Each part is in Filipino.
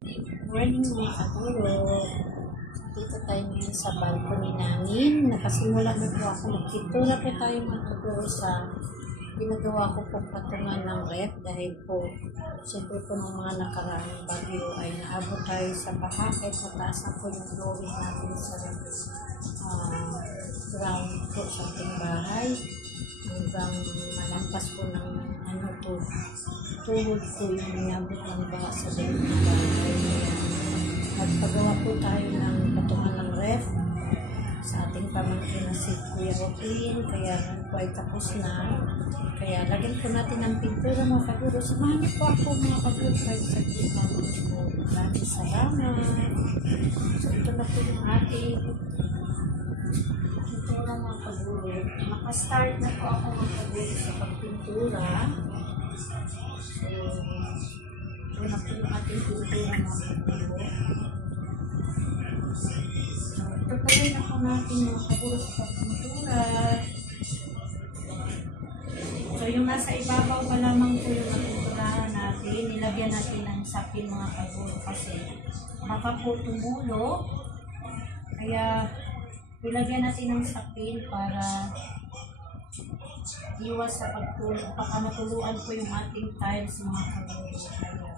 Morning mga kaguro. Dito tayo ngayon sa balcony namin. Nakasimula na po ako. Magpintura po tayo mga kaguro sa ginagawa ko po patungan ng ref dahil po siyempre po ng mga nakaraang bagyo ay naabot tayo sa baha kahit mataas na po yung flooring natin sa ground po sa ating bahay hanggang malampas po ng tuhod po yung inabot ng baha sa dalit ng bahay. Magpagawa po tayo ng patungan ng ref sa ating pamangkin na si Kuya Joaquin, kaya po ay tapos na. Kaya lagyan po natin ng pintura mga kaguro. Samahan niyo po ako mga kaguro kahit sa kita mo. Maraming salamat. So ito na po yung ating pintura mga kaguro. Nakastart na po ako mga kaguro sa pagpintura. So ito na po yung ating pintura mga kaguro. So ito pa rin ako natin mga kaguro sa pagpintura. So, yung nasa ibabaw pa lamang po yung napinturahan natin. Nilagyan natin ng sapin mga kaguro kasi baka po tumulo. Kaya, nilagyan natin ng sapin para iwas sa pagtulog. Baka matuluan po yung ating tiles mga kaguro. Kaya,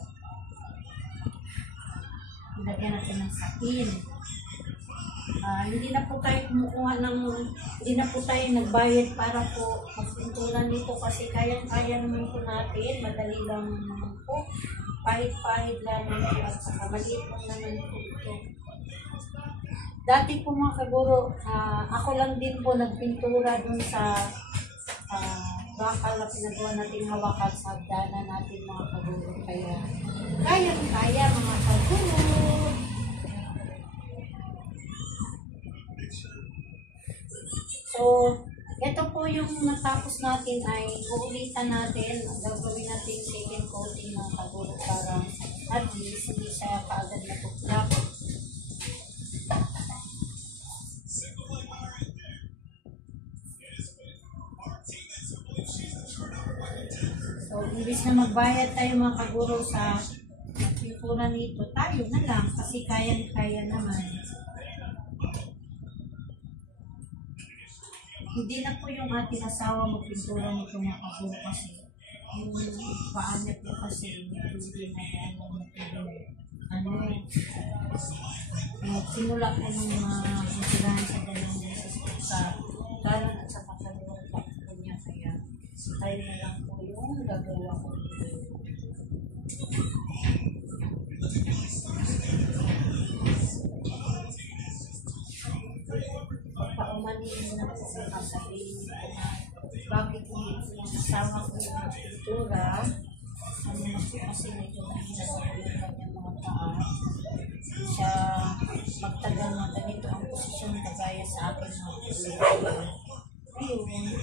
nilagyan natin ng sapin. Hindi na po tayo hindi na po tayo nagbayad para po magpintura nito kasi kaya naman po natin, madali lang naman po, pahit-pahit lamang po at saka maliit lang naman po ito. Dati po mga kaguro, ako lang din po nagpintura dun sa bakal na pinagawa natin hawakan sa hagdanan natin mga kaguro. Kaya kaya mga kaguro. So, ito po yung natapos natin ay uulitan natin. Gagawin natin second coating ng kaguro para at least hindi siya kaagad na tuklap. So, imbis na magbayad tayo mga kaguro sa pintura nito, tayo na lang kasi kaya naman. Hindi na po yung ating asawa magpintura nito mga kaguro kasi yung paan niya po kasi hindi na simula po ng mga matirahan sa dalawang beses sa kanan at sa kakalawang pakto niya kaya tayo na lang po yung gagawa ko. Paumanin na po sa sabihin bakit yung asawa ko yung pintura ano na po kasi medyo mahina sa yung kanyang mga paa hindi siya magtagal na ganito ang posisyon kagaya sa akin mga pintura ayun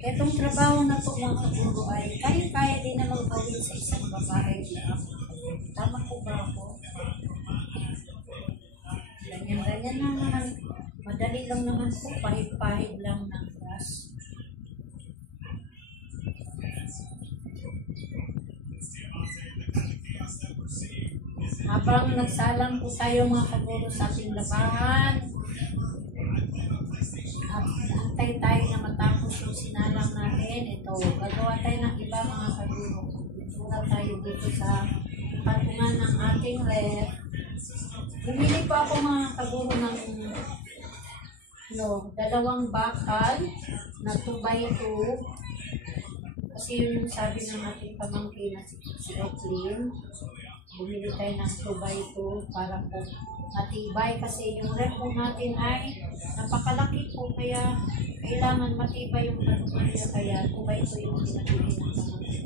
etong trabaho na po mga kaguro ay kaya din namang gawin sa isang babae na ako. Tama po ba ako? Ganyan naman. Madali lang naman po. Pahid-pahid lang ng gas. Habang nagsalang po tayo mga kaguro sa ating labahan, at naantay tayo na matapos yung sinalang natin. Ito, gagawa tayo ng iba mga kaguro. Pintura tayo dito sa patungan ng ating ref. Bumili po ako mga kaguro ng dalawang bakal na 2x2. Kasi yun yung sabi ng ating pamangkin na si Joaquin. Bumili tayo ng 2x2 para po matibay kasi yung ref po natin ay napakalaki po kaya kailangan matibay yung ref niya kaya 2x2 yung pinabili ng pamangkin.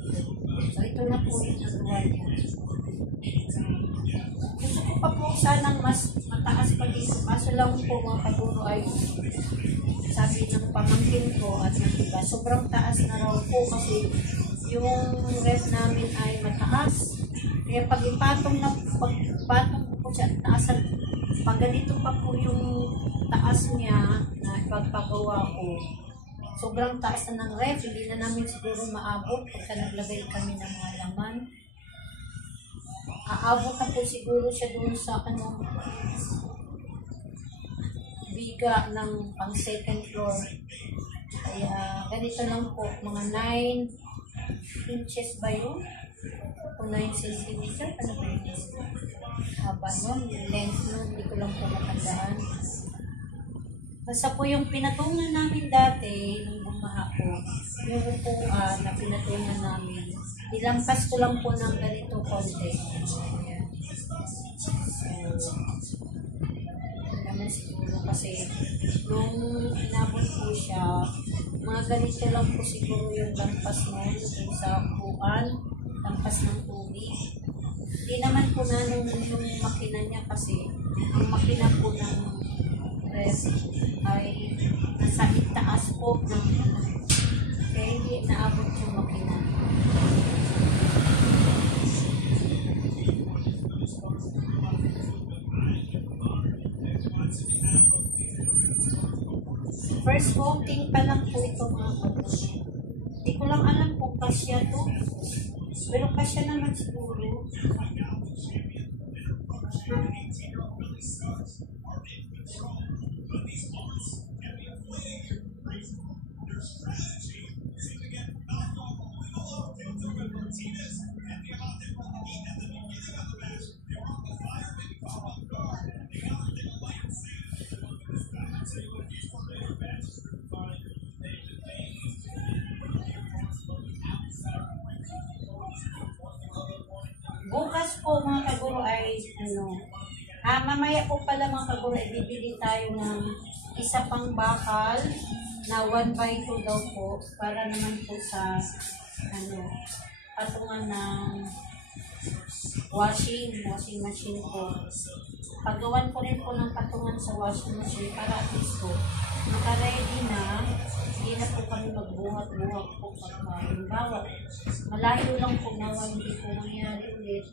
So ito na po yung nagawa niya. Gusto ko pa po sanang mas mataas pa dito kaso lang po mga kaguro ay sabi ng pamangkin ko at ng iba sobrang taas na raw po kasi yung ref namin ay mataas. Kaya pag ipatong ko po siya taasan, pag ganito pa po yung taas niya na pagpagawa ko. Sobrang taas na ng ref, hindi na namin siguro maabot pagka naglagay kami ng mga laman. Aabot na po siguro siya doon sa biga ng pang second floor. Kaya ganito lang po, mga 9 inches ba yun? O 9 centimeter? Ano ba yun? Haba nun, length nun, hindi ko lang po matandaan. Basta po yung pinatungan namin dati, nung bumaha po, yung upuan na pinatungan namin, ilampas ko lang po ng ganito konti. Ayan. So, naman siguro kasi nung inabot po siya, mga ganito lang po siguro yung lampas nun sa upuan, lampas ng tubig. Hindi naman po na yung makina niya kasi ang makina po ng ref ay nasa itaas po ng kaya hindi naabot yung makina. First coating pa lang po ito mga kapos. Hindi ko lang alam kung kasya to. Pero kasya naman siguro. Bukas po mga kaguro ay mamaya po pala mga kaguro ay bibili tayo ng isa pang bakal na 1x2 daw po para naman po sa patungan ng washing machine po. Paggawan ko rin po ng patungan sa washing machine para at least po naka-ready na, hindi na po kami magbuhat-buhat po halimbawa, malayo lang po na hindi po nangyari ulit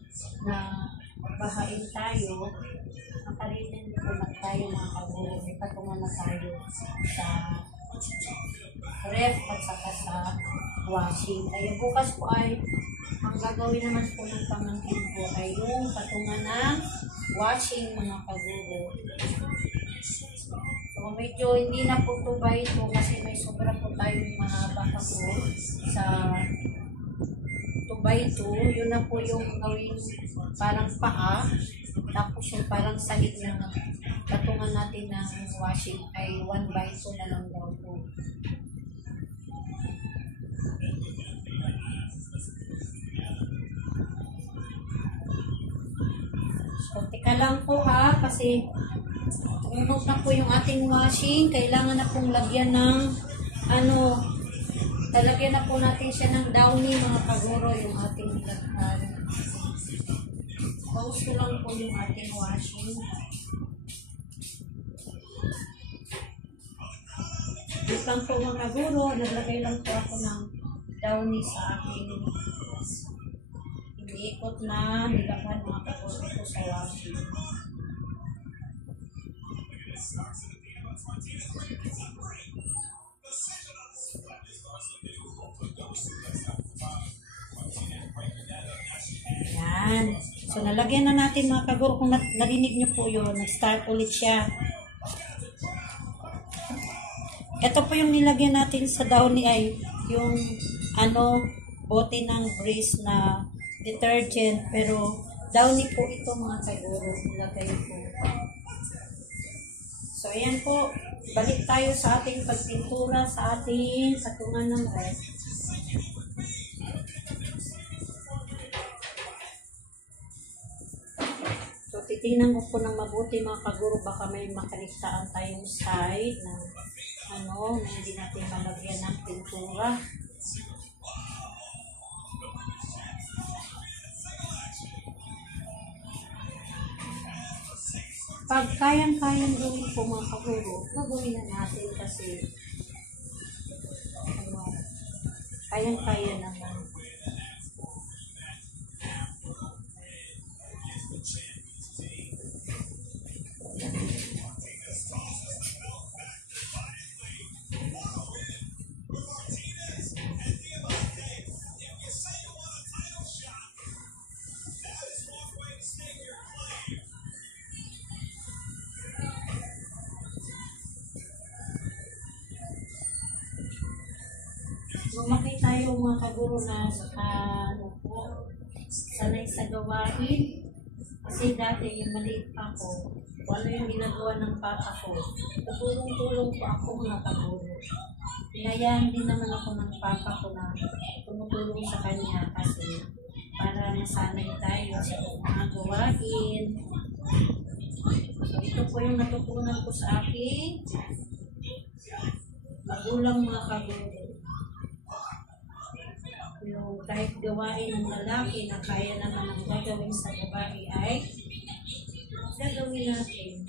na bahain tayo, nakarinin po na tayo mga kaguro, may patungan na tayo sa ref at saka sa washing. Kaya bukas po ay ang gagawin naman po ng pamangkin po ay yung patungan ng washing mga kaguro. So medyo hindi na po tubay ito kasi may sobra po tayong mahaba pa po sa tubay ito. Yun na po yung gawin parang paa. Tapos yung parang salig ng patungan natin ng washing ay 1x2 na lang daw po. So, tika lang po ha, kasi tumunog na po yung ating washing. Kailangan na pong lagyan ng talagyan na po natin siya ng downy mga kaguro, yung ating nilagyan. Pause ko lang po yung ating washing. Dito lang po mga kaguro, naglagay lang po ako ng downy sa aking iniikot na nilagyan mga kaguro po sa washing. Ayan. So, nalagyan na natin mga kaguro. Kung narinig nyo po yun, nag-start ulit siya. Ito po yung nilagyan natin sa downy ay yung bote ng Breeze na detergent. Pero, downy po ito mga kaguro. Nilagay po. So, ayan po. Balik tayo sa ating pagpintura sa ating patungan ng ref. So, titingnan ko po ng mabuti mga kaguro. Baka may makaligtaan tayong side na na hindi natin malagyan ng pintura. Pag kayang-kayang gawin po mga kaguro, gagawin na natin kasi kayang-kaya naman. lumaki tayo mga kaguro na ano po, sanay sa gawain. Kasi dati yung maliit pa ako, kung ano yung ginagawa ng papa ko, tutulong-tulong po ako mga kaguro. Hinayaan din naman ako ng papa ko na tumutulong sa kanya kasi para nasanay tayo sa mga gawain. So, ito po yung natutunan ko sa akin. Magulang mga kaguro. Yung kahit gawain ng lalaki na kaya naman ang gagawin sa babae ay gagawin natin.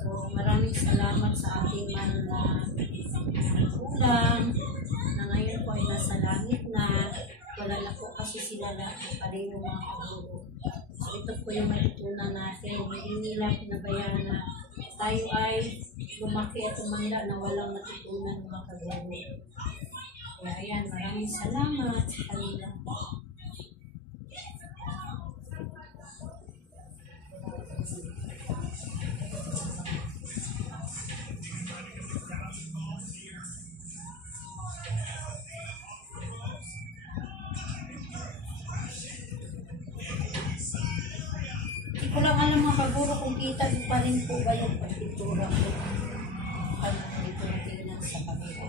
So, maraming salamat sa ating mga magulang na ngayon po ay nasa langit na. Wala na po kasi sila na pareho mga kaguro. So, ito po yung matutunan natin. Hindi nila pinabayaan na tayo ay lumaki at tumanda na walang natutunan mga kaguro. Kaya ayan, maraming salamat sa kanila. Hindi ko lang alam mga kaguro kung kita pa rin po ba yung pagpintura ko. Ano dito yung tingnan sa camera.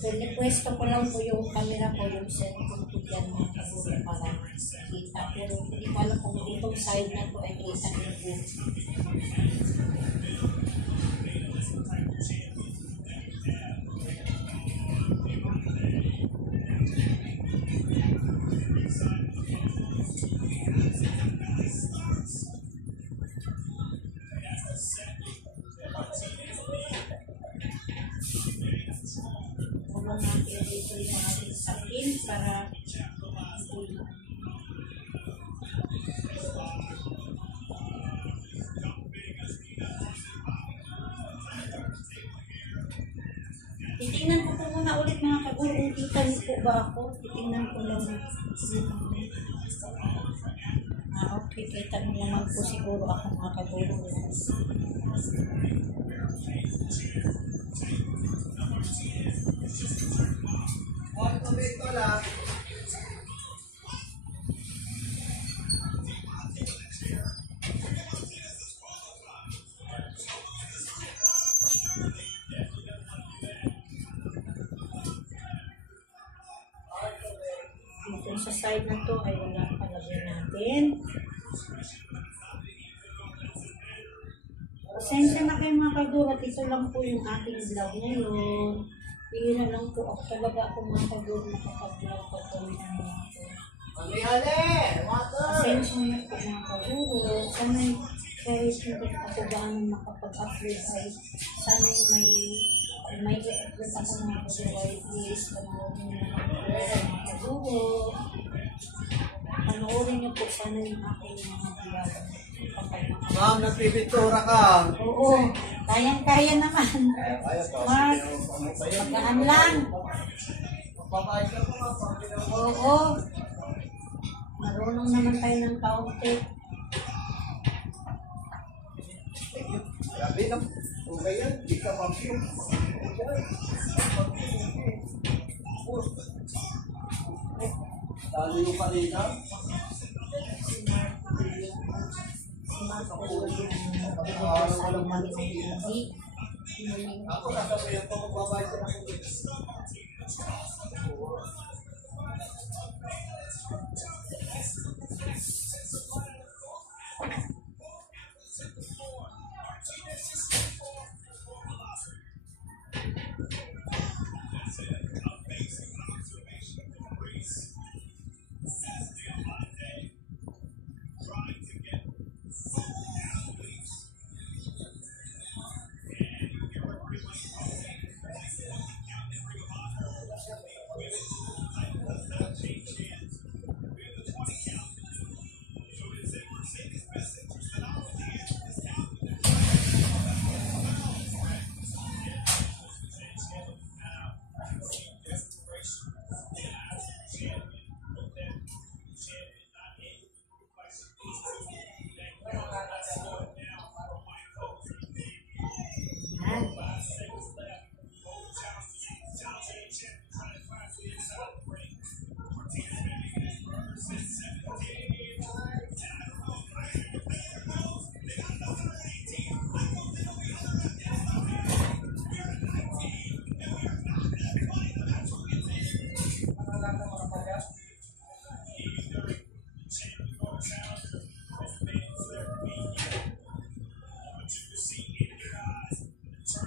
So, request ko lang po yung camera ko, yung cellphone ko dyan mga kaguro para kita. Pero hindi ko alam kung itong side na to ay kita rin po. Huwag natin dito yung ating sakin para titingnan ko po muna ulit mga kaguro kung kita niyo po ba ako. Titingnan ko lang. Okay, kita niyo naman po siguro ako mga kaguro. Dito sa side na to ay wala palagay natin. Pasensya na kayo mga kaguro at ito lang po yung aking vlog ngayon. Bihira lang po ako talaga ako mga kaguro nakapag-vlog pa po ng mga ito. Pasensya na po mga kaguro. Sana'y kahit hindi ako gaano makapag-upload ay sana'y may i-upload ako mga kaguro ay please panoorin niyo na po mga kaguro. Panoorin niyo po sana yung aking mga vlog. Ma'am, nagpipintura ka. Oo, kayang-kaya naman. Mark, magaan lang. Babayad ka pa, ma'am. Oo. Marunong naman tayo ng kaunti. Grabe lang. Okay yan. Di ka ma'am. Dali yung kanina. Ako nasasayan ko magbabayad ka ng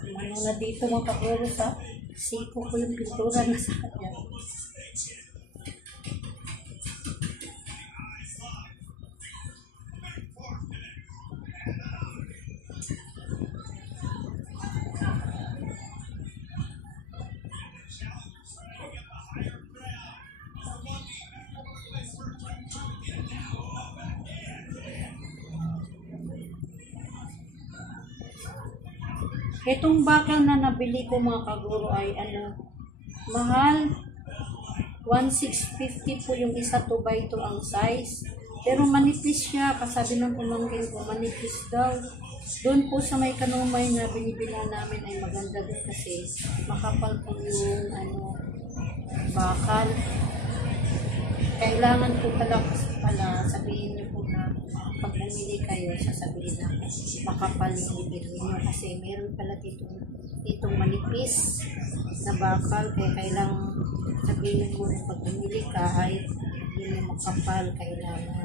Ano na dito mga kaguro sa siko ko yung pintura na sa kanya. Itong bakal na nabili ko mga kaguro ay mahal. 1,650 po yung isa 2x2 ang size. Pero manipis siya, kasabi ng pamangkin ko, manipis daw. Doon po sa may kanumay na binibila namin ay maganda din kasi makapal po yung bakal. Kailangan po pala sabihin niyo po na pag bumili kayo, sasabihin na makapal yung bibili niyo kasi meron pala ditong manipis na bakal, kaya kailangan sabihin mo na pag bumili ka ay hindi mo makapal, kailangan.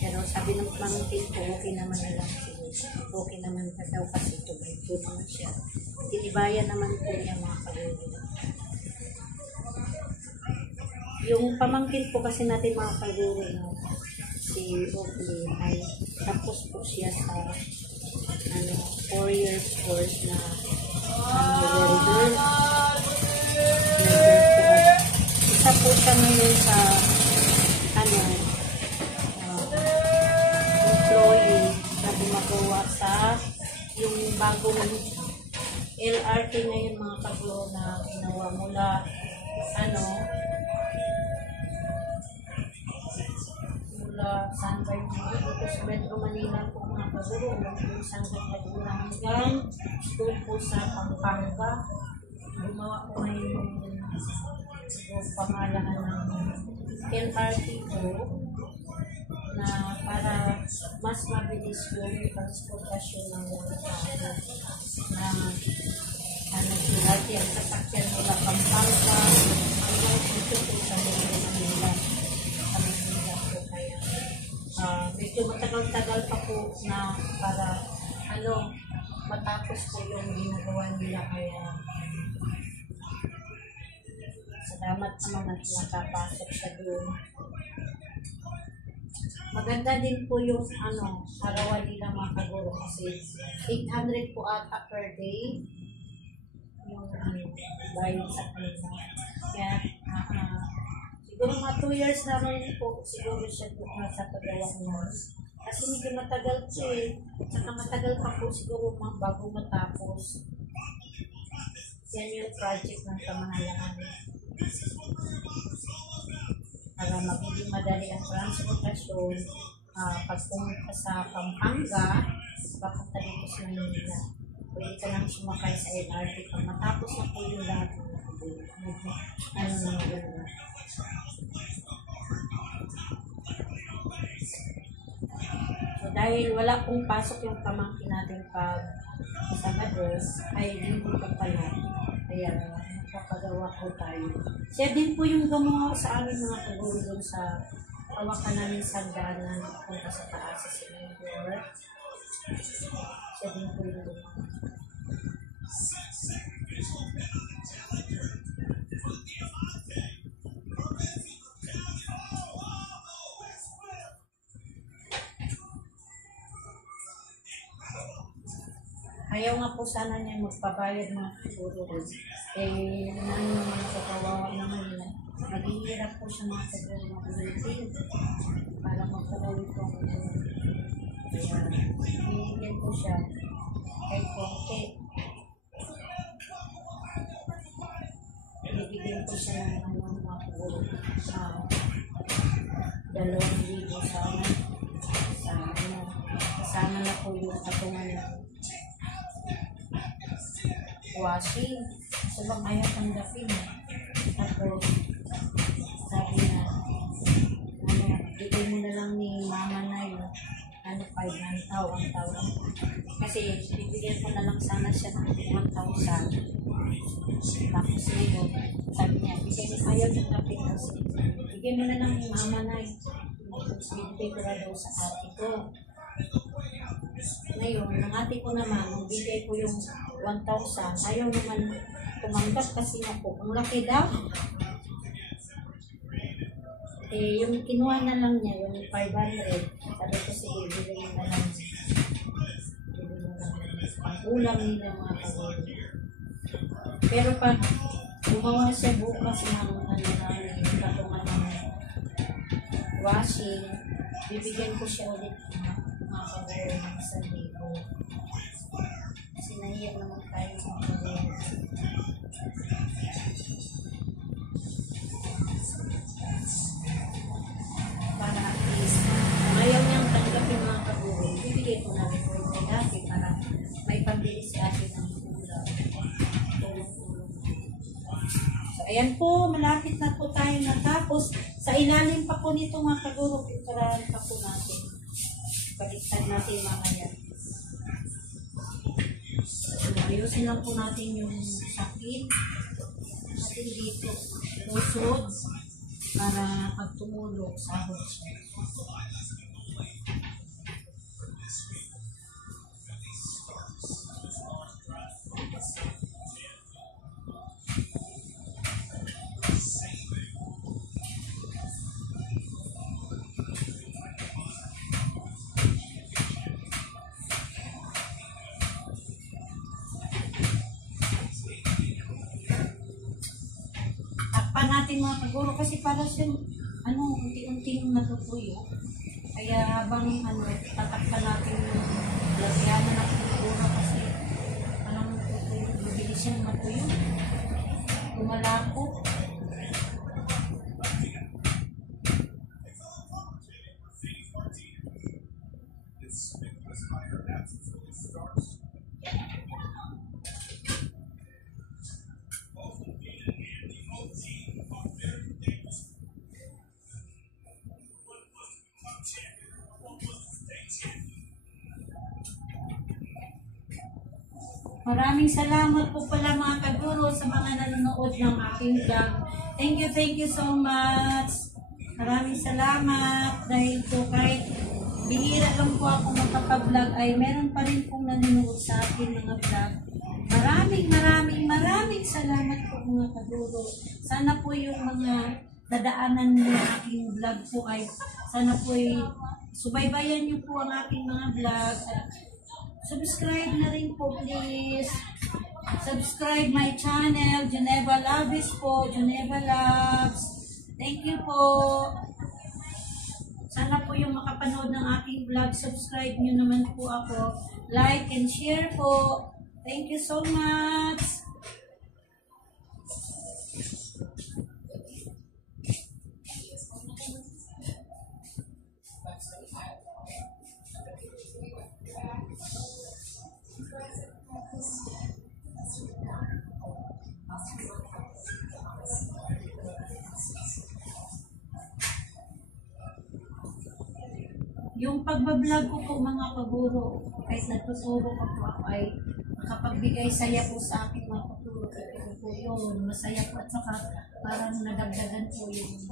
Pero sabi ng pamangkin ko, okay naman na lang siguro. Okay naman pa daw kasi 2x2 naman siya. Tinibayan naman po niya mga kaguro. Yung pamangkin po kasi natin mga kaguro, si Oakley, ay tapos po siya sa 4 years course na welder. Isa po siya ngayon sa employee na gumagawa sa yung bagong LRT ngayon mga kaguro na ginawa mula saan ba yung dito sa Metro Manila po mga kaguro, yung Sanggang Laguna hanggang doon po sa Pampanga. Gumawa po ngayon yung pangalahan ng LRT po na para mas mabilis yung transportasyon ng mga tao na LRT ang sasakyan mula Pampanga hanggang dito po sa Metro Manila. Medyo matagal-tagal pa po na para matapos po yung ginagawa nila, kaya salamat naman at nakapasok siya doon. Maganda din po yung arawan nila mga kaguro kasi 800 po ata per day yung bayad sa kanila. Kaya siguro mga 2 years na rin po siguro siya po sa paggawa niya. Kasi medyo matagal po saka matagal pa po siguro bago matapos. Yan yung project ng pamahalaan. Para magiging madali ang transportasyon, pag pumunta sa Pampanga, papunta dito sa Manila. Pwede ka lang sumakay sa LRT pag matapos na po yung lahat ng gano'n. So dahil wala pong pasok yung pamangkin natin pag Sabado, ay linggo pa pala. Kaya magpapagawa po tayo. Siya din po yung gumawa sa amin mga kaguro doon sa hawakan namin sa daanan punta sa taas sa Singapore. Siya din po yung gumawa. Ayaw nga po sana niya magpabayad mga siguro. Naman nakakawawa naman nila. Naghihirap po siya mga siguro mga ulitin para magpapawin po. Kaya, hihigyan po siya kahit konti. Ibigyan po siya ng mga siguro 2,000 sana. Kasama na po yung katungan ng washing. So bang ayaw tanggapin. Tapos sabi na bigay mo na lang ni mama na yun 500 kasi bibigyan ko na lang sana siya ng 1,000. Tapos yun sabi niya bigay mo, ayaw tanggapin kasi bigay mo na lang ni mama na yun Bibigay ko na daw sa ate ko. Ngayon, ang ate ko naman, bigay ko yung 1,000. Ayaw naman tumanggap kasi nga po, ang laki daw. Eh, yung kinuha na lang niya, yung 500, sabi ko sige, bigay na lang. Ang ulam nila mga kagoy. Pero pag gumawa siya bukas ng patungan ng washing, bibigyan ko siya ulit mga kagoy ng 1,000. Kasi nahiya naman tayo mga kagoy. Para at least, ayaw niyang tanggapin mga kagoy, bibigay ko na rin po yung dati para may pambili si ate ng ulam. So, ayan po, malapit na po tayo natapos. Sa ilalim pa po nito mga kaguro, pinturahan pa po natin. Baliktad natin mamaya. So, ayusin lang po natin yung sakit natin dito. Usod para pag tumulog, sahod siya. Natin mga kaguro kasi para siyang unti-unting natutuyo. Kaya habang tatakpan natin yung lagyanan ng kaguro kasi natutuyo, mabilis siyang matuyo. Tumalako. Maraming salamat po pala mga kaguro sa mga nanonood ng aking vlog. Thank you so much. Maraming salamat dahil po kahit bihira lang po ako magpapag-vlog ay meron pa rin pong nanonood sa aking mga vlog. Maraming salamat po mga kaguro. Sana po yung mga dadaanan ng aking vlog po ay sana po ay subaybayan niyo po ang aking mga vlog. Subscribe na rin po please. Subscribe my channel, Geneva Loves po, Geneva Loves. Thank you po. Sana po yung makapanood ng aking vlog, subscribe nyo naman po ako. Like and share po. Thank you so much. Yung pagbablog ko po mga kaguro, kahit nagtuturo ko po ako ay nakapagbigay saya po sa akin mga kaguro. Ito po yun, masaya po at saka parang nadagdagan po yung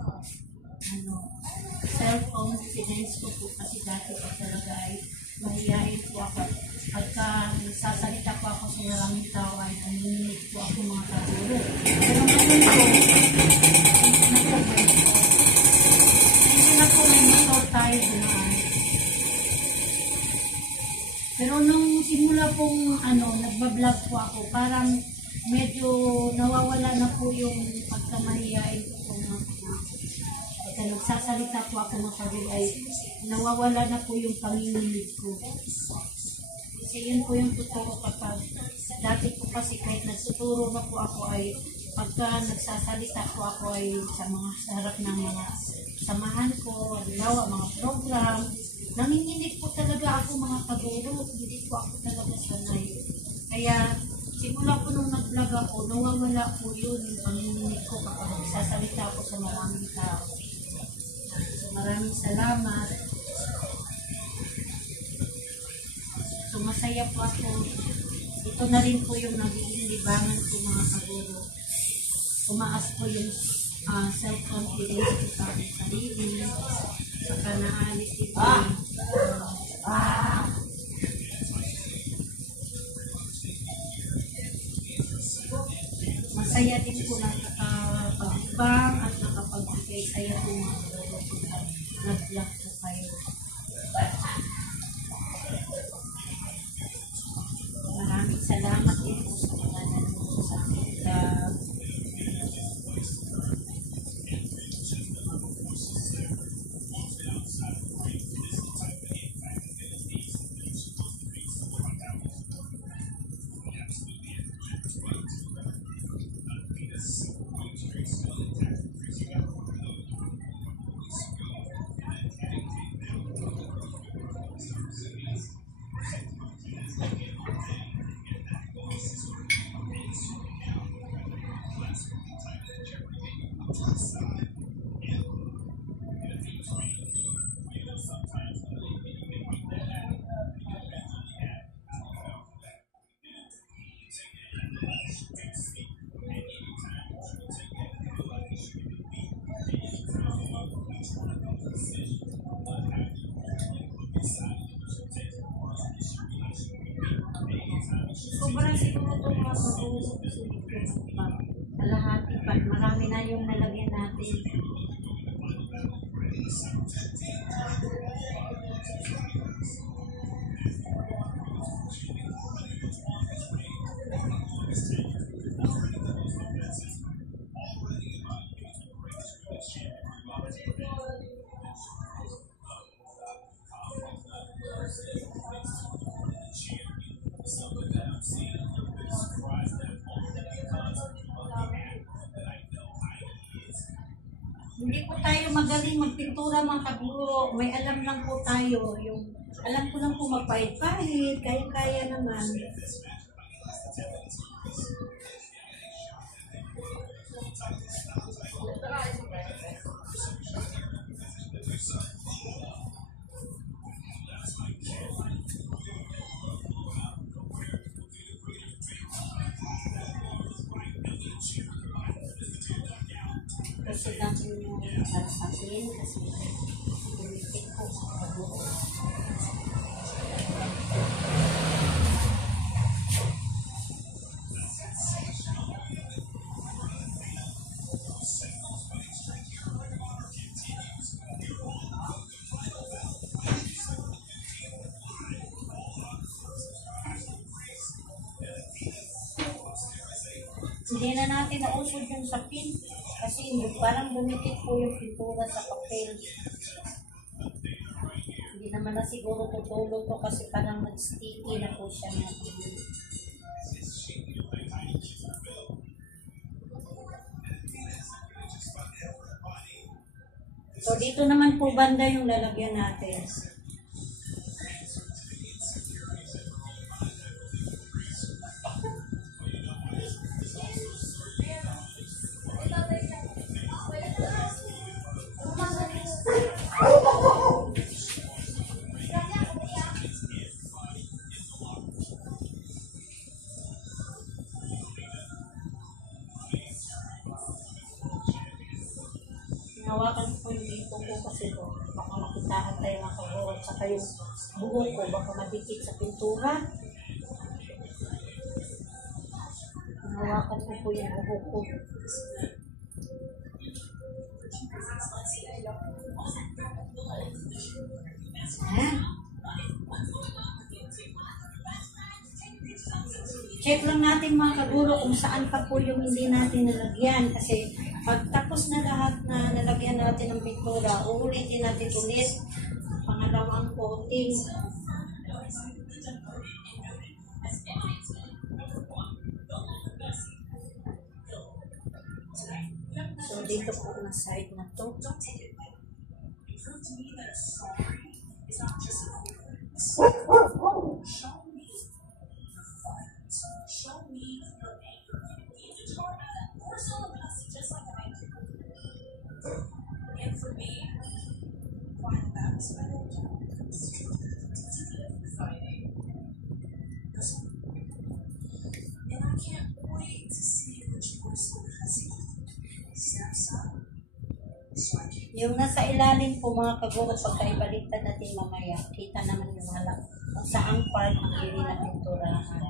self-confidence ko po kasi dati po talaga ay mahihayin po ako. Pagka nagsasalita po ako sa maraming tao ay nanginginig po ako mga kaguro. Pero ngayon po, hindi na po may motor tayo dumaan. Pero nung simula pong nagbablog po ako, parang medyo nawawala na po yung pagkamahiyain ko po mga pagka nagsasalita po ako ng sabi ay nawawala na po yung panginginig ko. Kasi yun po yung totoo kapag dati po kasi kahit nagtuturo na po ako ay pagka nagsasalita po ako ay sa mga harap ng mga samahan ko, halimbawa mga program, nanginginig po talaga ako mga kaguro, hindi po ako talaga sanay. Kaya simula po nung nag-vlog ako, nawawala po yun yung panginginig ko kapag nagsasalita ako sa maraming tao. So maraming salamat. So masaya po ako. Ito na rin po yung nagiging libangan ko mga kaguro. Tumaas po yung self-confidence ko sa aking sarili. Saka naalis ito. Masaya din po nakakapagbang at nakapagbigay saya po mga lolo po na nag-vlog po kayo. Maraming salamat din po sa mga nanonood sa aking vlog. Sobrang siguro ito mga pag-uusap kalahati pa. Marami na yung nalagyan natin. Hindi po tayo magaling magpintura mga kaburo. May alam lang po tayo. Yung alam ko lang po mapahit-pahit. Kaya-kaya naman. Kasi natin yung sasabihin kasi bumitik ko mga kaburo. Hindi na natin nausod yung sapin kasi parang bumitik po yung pintura sa papel. Hindi naman na siguro tutulo to kasi parang nag-sticky na po siya natin. So dito naman po banda yung lalagyan natin. Hawakan ko yung dito ko kasi po baka makitaan tayo mga kaburo at saka yung buhok ko baka madikit sa pintura. Hawakan ko po yung buhok ko. Check lang natin mga kaburo kung saan pa po yung hindi natin nalagyan kasi pag tapos na lahat na nalagyan natin ng pintura, uulitin natin ulit pangalawang coating. So dito po na side na to. Yung nasa ilalim po mga kaguro, pagka ibaliktad natin mamaya, kita naman yung halak kung saang part ang hindi na pinturahan.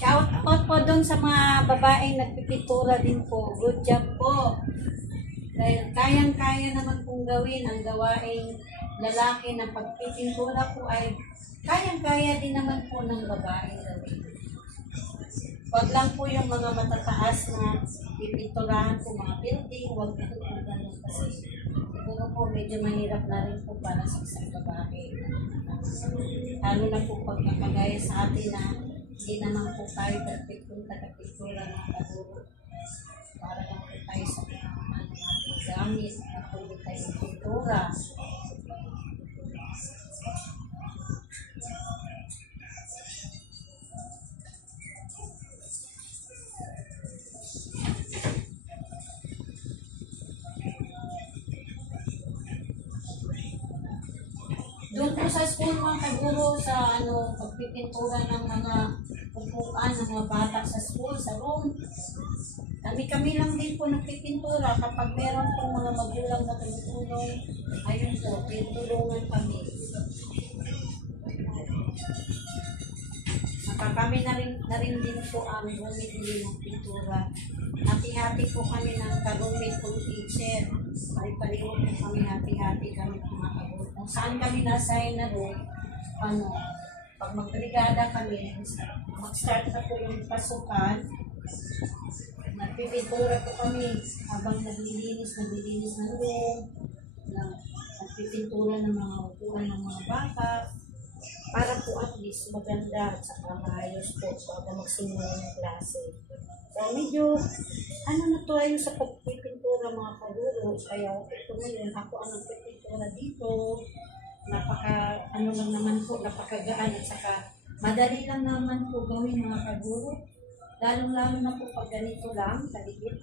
Shout out po doon sa mga babaeng nagpipintura din po. Good job po. Dahil kayang-kaya naman pong gawin ang gawaing lalaki ng pagpipintura po ay kayang-kaya din naman po ng babaeng gawin. Huwag lang po yung mga matataas na pipinturahan po mga building, huwag po ganun kasi siguro po medyo mahirap na rin po para sa isang babae. Lalo na po pagkakagaya sa atin na hindi naman po tayo perfectong taga-pintura ng kaduro. Para lang po tayo sa nating gamit at pwede tayo ng pintura. Doon po sa school mga kaguro sa pagpipintura ng mga upuan ng mga bata sa school, sa room. Kami lang din po nagpipintura kapag meron pong mga magulang na tumutulong. Ayun po, pinutulungan kami. Kami na rin din po ang bumili ng pintura. Hati-hati po kami ng ka-roommate kong teacher. Pari-pariho po kami, hati-hati kami mga kaguro. Kung saan kami na-assign na room, pag magbrigada kami, mag-start na po yung pasukan, nagpipintura po kami habang naglilinis ng room, nagpipintura ng mga upuan ng mga bata, para po at least maganda at saka maayos po bago magsimula ng klase. So medyo, na to ayun sa pagpipintura mga kaguro, kaya ito ngayon, ako ang nagpipintura pintura dito. Ano lang naman po, napakagaan at saka madali lang naman po gawin mga kaguro. Lalo na po pag ganito lang, kaligit.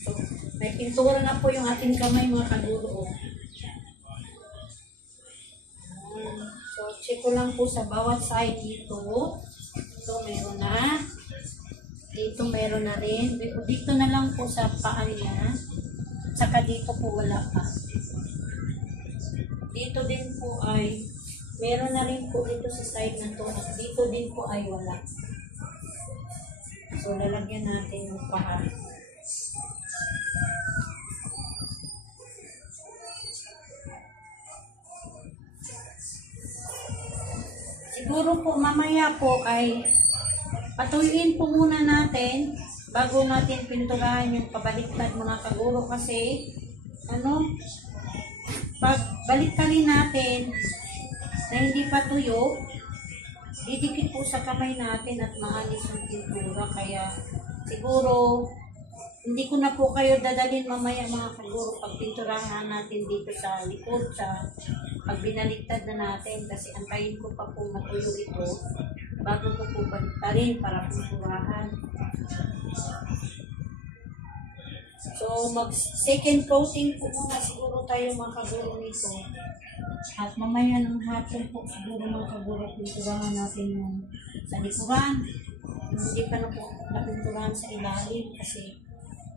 So, may pintura na po yung ating kamay mga kaguro. So, check ko lang po sa bawat side dito. Ito, meron na. Dito, meron na rin. Dito na lang po sa paa niya. Saka dito po wala pa. Dito din po ay, meron na rin po dito sa side na to. At dito din po ay wala. So, lalagyan natin yung paa. Siguro po mamaya po ay patuyuin po muna natin bago natin pinturahan yung pabaliktad mga kaguro kasi pag baliktarin natin na hindi pa tuyo, didikit po sa kamay natin at maalis yung pintura. Kaya siguro hindi ko na po kayo dadalhin mamaya mga kaguro pag pinturahan natin dito sa likod sa pag binaliktad na natin kasi antayin ko pa po matuyo ito bago ko po baliktarin para pinturahan. So mag second coating po muna siguro tayo mga kaguro nito at mamaya ng hapon po siguro mga kaguro pinturahan natin yung sa likuran. Hindi pa na po napinturahan sa ilalim kasi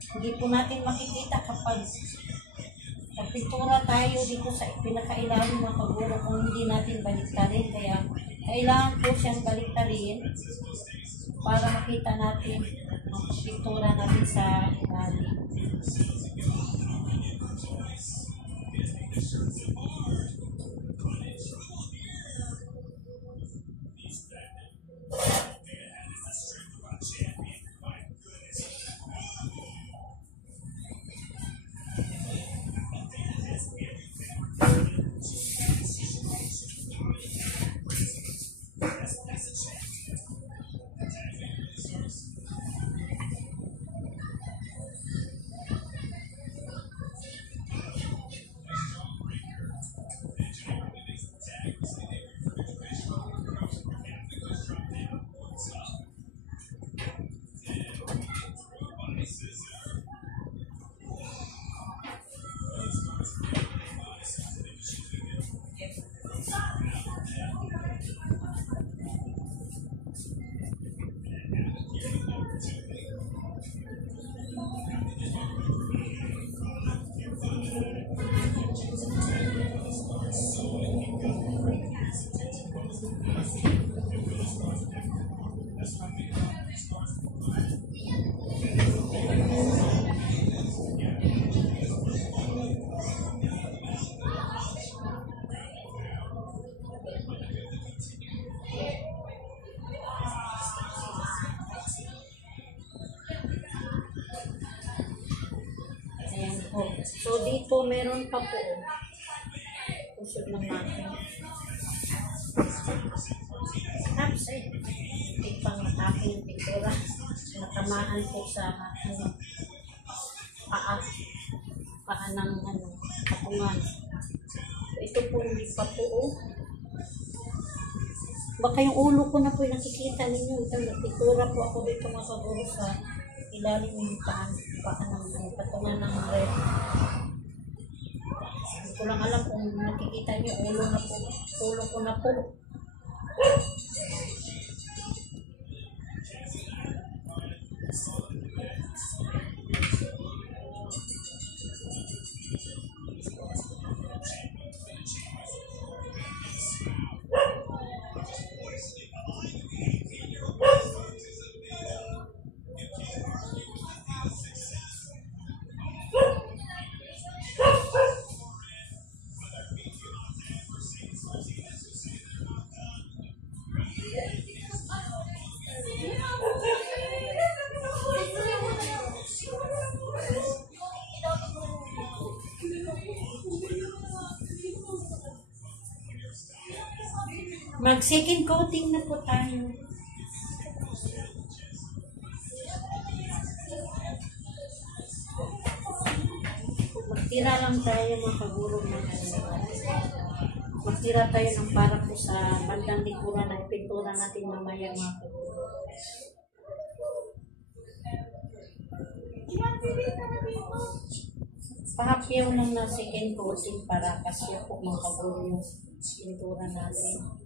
hindi po natin makikita kapag pintura tayo dito sa pinakailalim mga kaguro kung hindi natin baliktarin. Kaya kailangan po siyang baliktarin para makita natin ang pintura natin sa ilalim. So, dito meron pa po. Pusod lang natin. Tapos hindi pang matapin yung pintura. Natamaan po sa paa ng kapungan. So, ito po hindi pa po. Baka yung ulo ko na po yung nakikita ninyo. Ito, nagpintura po ako dito mga kaguro sa ilalim yung paa ng patungan ng red. Hindi ko lang alam kung nakikita nyo, ulo ko na po. Mag second coating na po tayo. Magtira lang tayo mga kaguro ng magtira tayo ng para po sa bandang likuran ng pintura natin mamaya mga kaguro. Pahapyaw lang na second coating para kasi po mga kaguro yung pintura natin.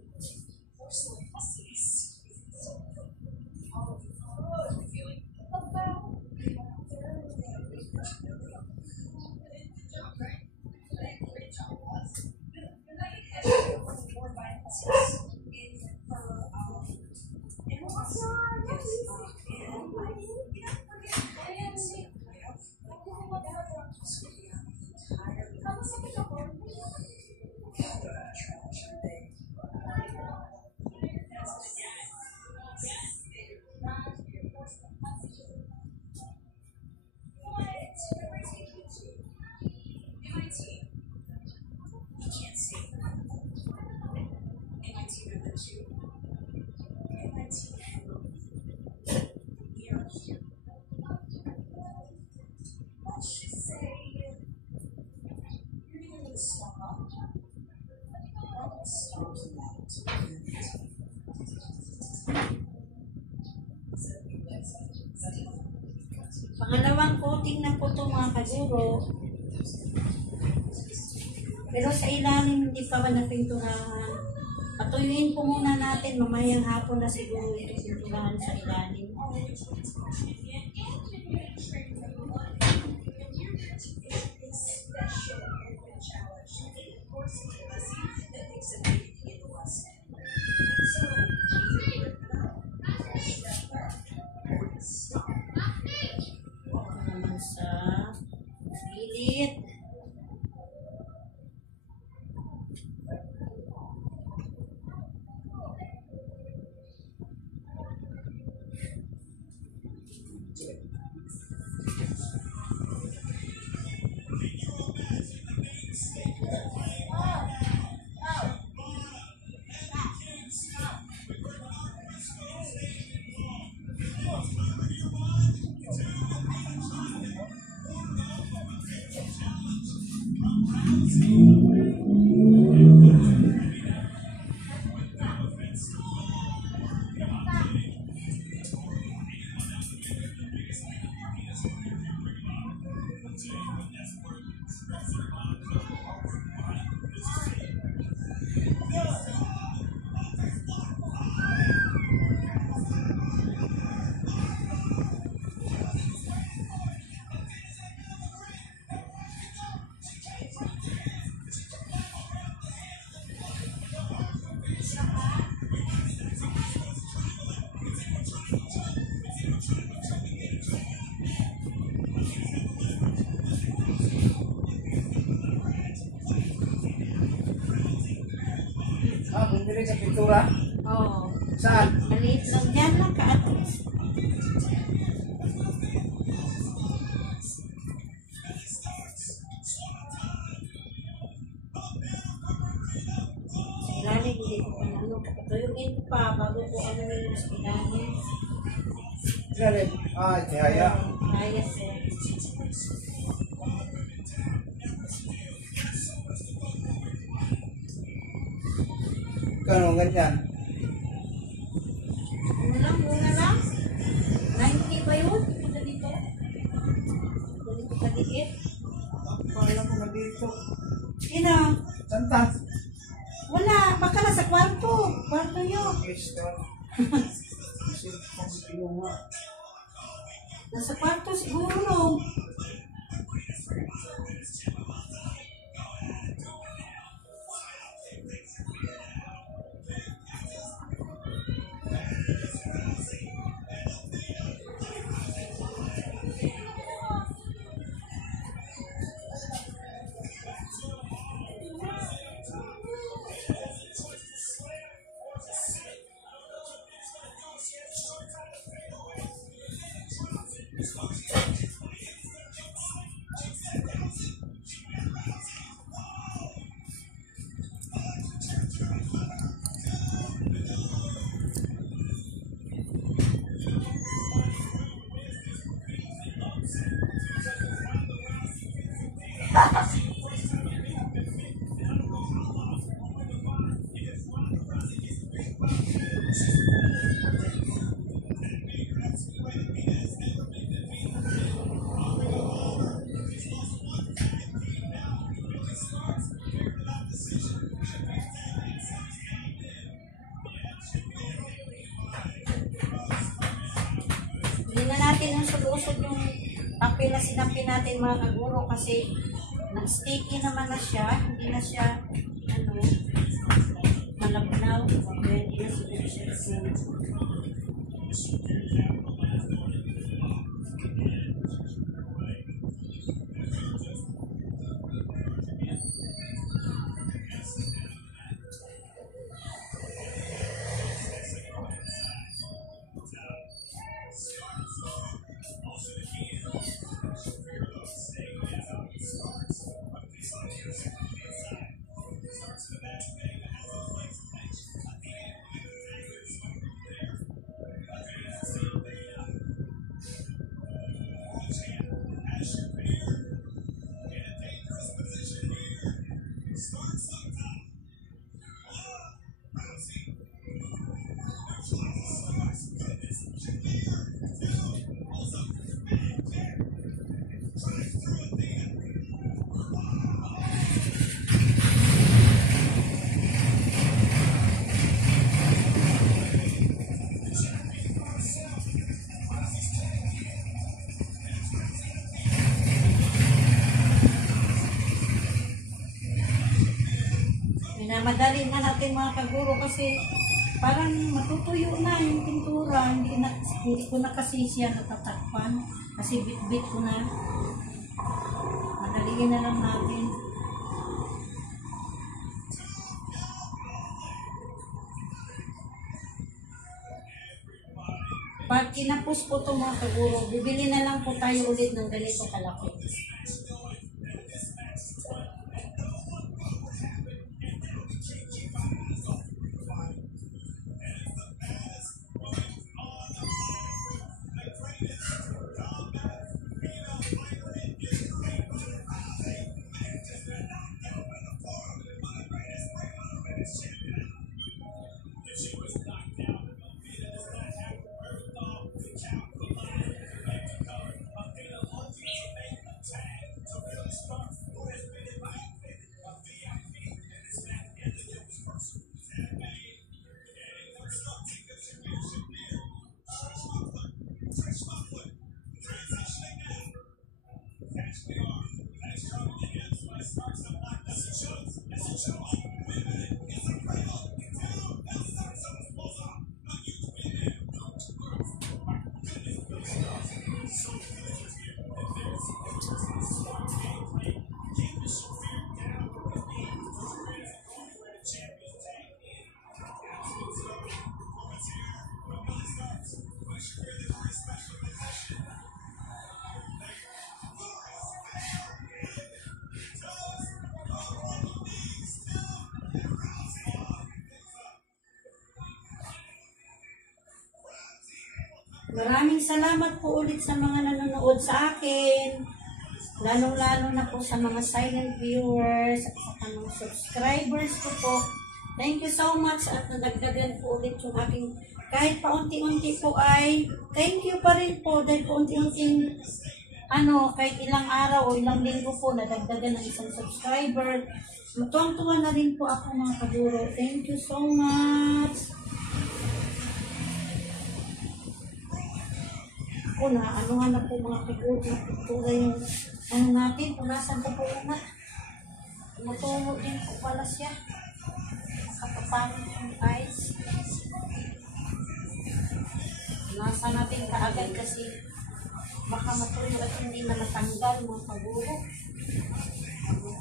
Pangalawang coating na po ito mga kaguro. Pero sa ilalim hindi pa ba napinturahan. Patuyuin po muna natin. Mamayang hapon na siguro ito pinturahan sa ilalim. Naman sa gilid. Bumili sa pintura? Oo. Saan? Maliit lang dyan lang kaatos. Ilalim, hindi ko pa ano. Kapatuyuin ko pa bago ko ano yung mas ilalim. Ilalim? Ah, tihaya. Kaya sir. Kano ganyan? Muna lang. 90 ba yun? Ganito. Ganito kaliit. Wala ko na dito. Sino? Santa? Wala. Baka nasa kwarto. Kwarto nyo. Esta. Kasi pang pinuha. Nasa kwarto siguro. Hindi na natin ang sulusod yung papel na sinapi natin mga kaguro kasi nag-sticky naman na siya. Hindi na siya malabnaw. Hindi na siguro siya. Minamadali na natin mga kaguro kasi parang matutuyo na yung pintura. Hindi ko na kasi siya natatakpan kasi bit-bit ko na. Madaliin na lang natin. Pag kinapos po ito mga kaguro, bibili na lang po tayo ulit ng ganito kalaki. Maraming salamat po ulit sa mga nanonood sa akin. Lalong-lalo na po sa mga silent viewers at sa mga subscribers ko po. Thank you so much at nadagdagan po ulit yung aking kahit paunti-unti po ay thank you pa rin po dahil paunti-unting kahit ilang araw o ilang linggo po nadagdagan ng isang subscriber. Tuwang-tuwa na rin po ako mga kaguro. Thank you so much. Ako na, nga na po mga kaguro. Pintura yung natin. Punasan ko po na. Matulog din po pala siya. Nakapapangit yung eyes. Punasan natin kaagad kasi baka matuloy at hindi na natanggal mga kaguro.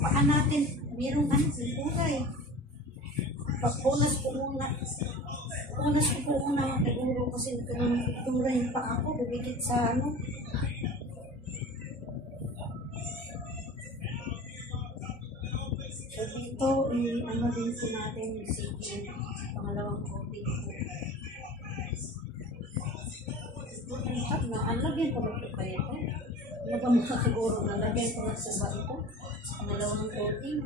Paan natin, mayroong pintura eh. Punas ko muna. Punas ko po muna mga kaguro kasi pintura yung pa ako. Bibigit sa So dito, din po natin yung sige. Pangalawang coating po. Nalagyan ko ba ito kaya ito? Ano ba mga siguro nalagyan ko na sa ba ito? Pangalawang coating.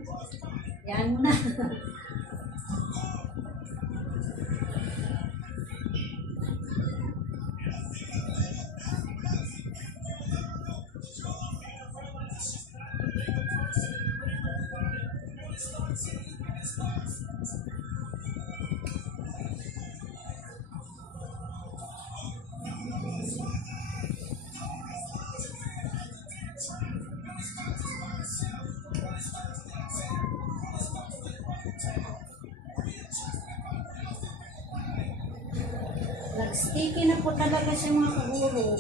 Yan mo na. Nag-sticky na po talaga siya mga kaguro.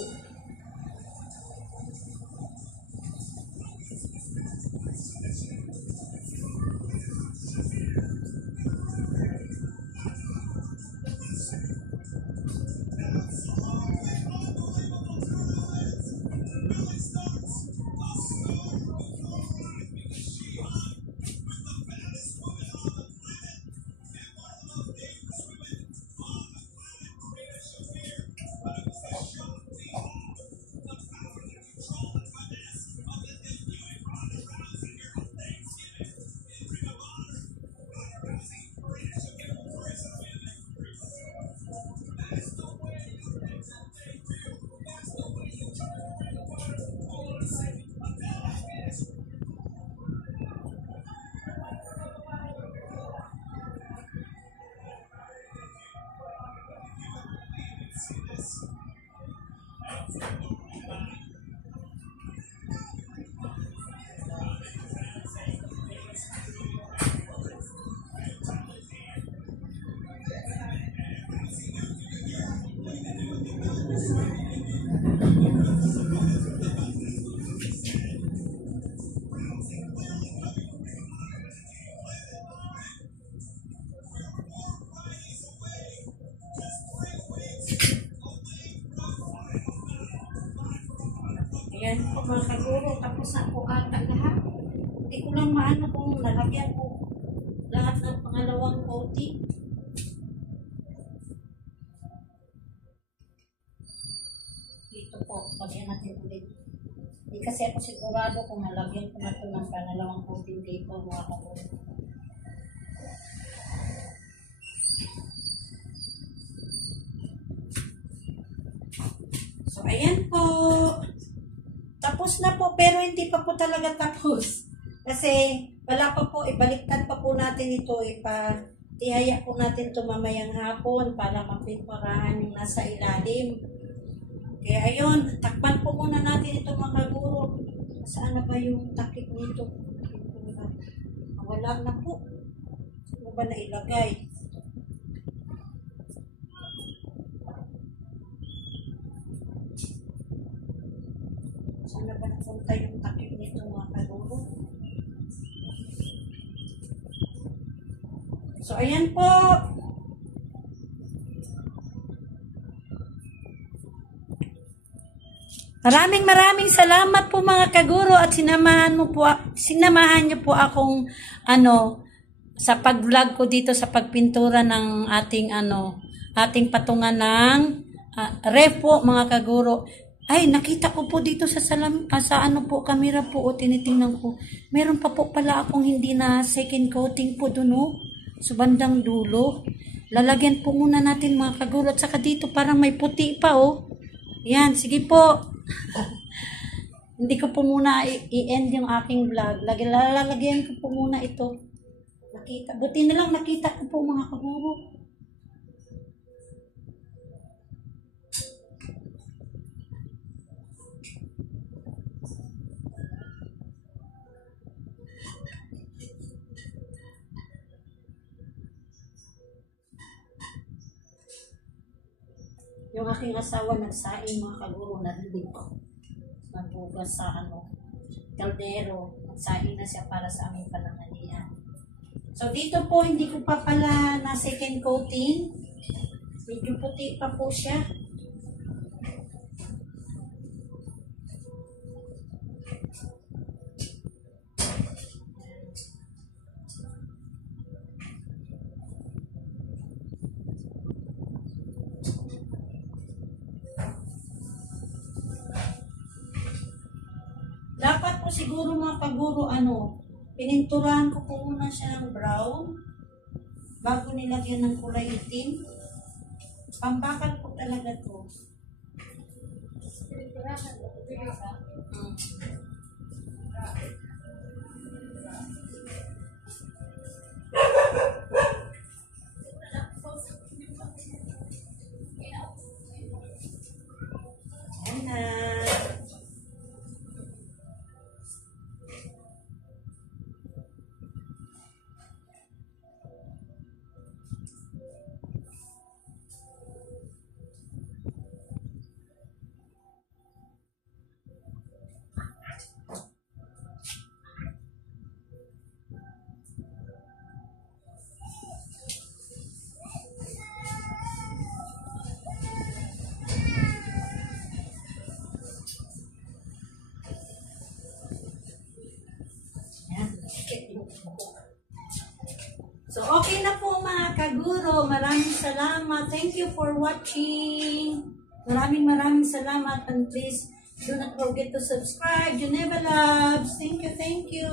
Ayan po mga kaguro, tapos na po ata lahat. Hindi ko lang maano kung nalagyan po lahat ng pangalawang coating. Dito po, lagyan natin ulit. Hindi kasi ako sigurado kung nalagyan ko na ito ng pangalawang coating dito mga kaguro. So ayan po. Tapos na po, pero hindi pa po talaga tapos. Kasi wala pa po, ibaliktad pa po natin ito, ihaya po natin ito mamayang hapon para mapiparahan yung nasa ilalim. Kaya ayun, takpan po muna natin ito mga kaguro. Saan na ba yung takip nito? Wala na po. Ano ba na ilagay? Saan na ba napunta yung takip nito mga kaguro? So, ayan po. Maraming salamat po mga kaguro at sinamahan niyo po akong sa pag-vlog ko dito sa pagpintura ng ating patungan ng ref po mga kaguro. Ay, nakita ko po dito sa camera po, tinitingnan ko. Meron pa po pala akong hindi na second coating po doon, sa bandang dulo. Lalagyan po muna natin mga kaguro. At saka dito parang may puti pa, Yan, sige po. Hindi ko po muna i-end yung aking vlog. Lalagyan ko po muna ito. Buti na lang nakita ko po mga kaguro. Yung aking asawa nagsaing mga kaguro, narinig ko. Nagbugas sa kaldero. Nagsaing na siya para sa aming pananghalian. So dito po, hindi ko pa pala na second coating. Medyo puti pa po siya. Dapat ko siguro mga kaguro, pininturahan ko po muna siya ng brown bago nilagyan ng kulay itim. Pampakal po talaga to. Yan na. So, okay na po mga kaguro. Maraming salamat. Thank you for watching. Maraming salamat. And please, do not forget to subscribe. Geneva Loves. Thank you, thank you.